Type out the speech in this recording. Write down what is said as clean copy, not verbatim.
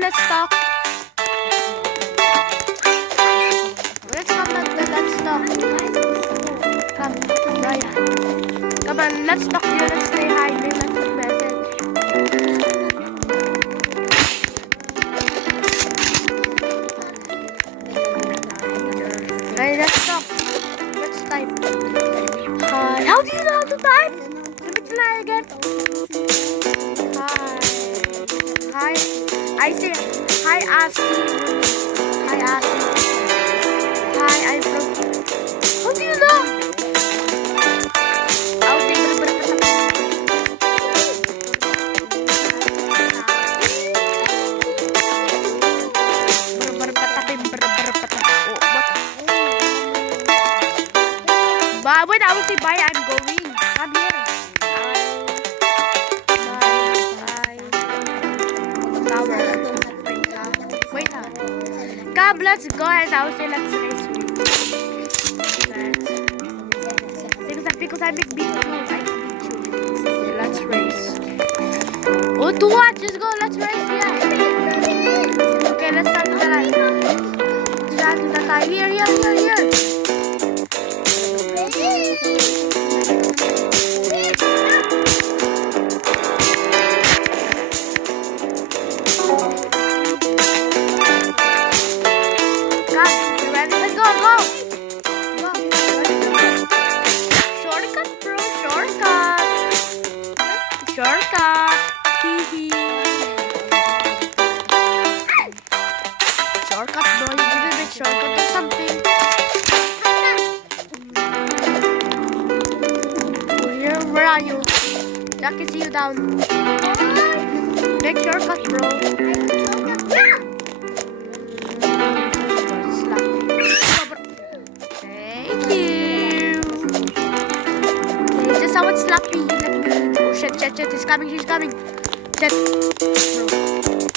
Let's talk. Let's come back. Let's talk. Come, right. Come on, let's talk. Let's say hi. Let's message. Hey, let's talk. Let's type. Hi. How do you know how to type? Let me try again. Hi. Hi. I say hi, Asi. Hi, Asi. Hi, I'm from. How do you know? I'll say wait, I will say bye. I'm going. Come here. Tower. Wait. Come, let's go and I will say let's race. Because I make beat too. Let's race. Oh, to what? Just go. Let's race. Yeah. Okay, let's start the line. Start the line. Here. Shortcut. Hee. Shortcut, bro. You did a bit shortcut or something. Oh, here, where are you? I can see you down. Big shortcut, bro. Thank you. Okay, just someone slapped me. Oh shit, she's coming. Shit. Bro.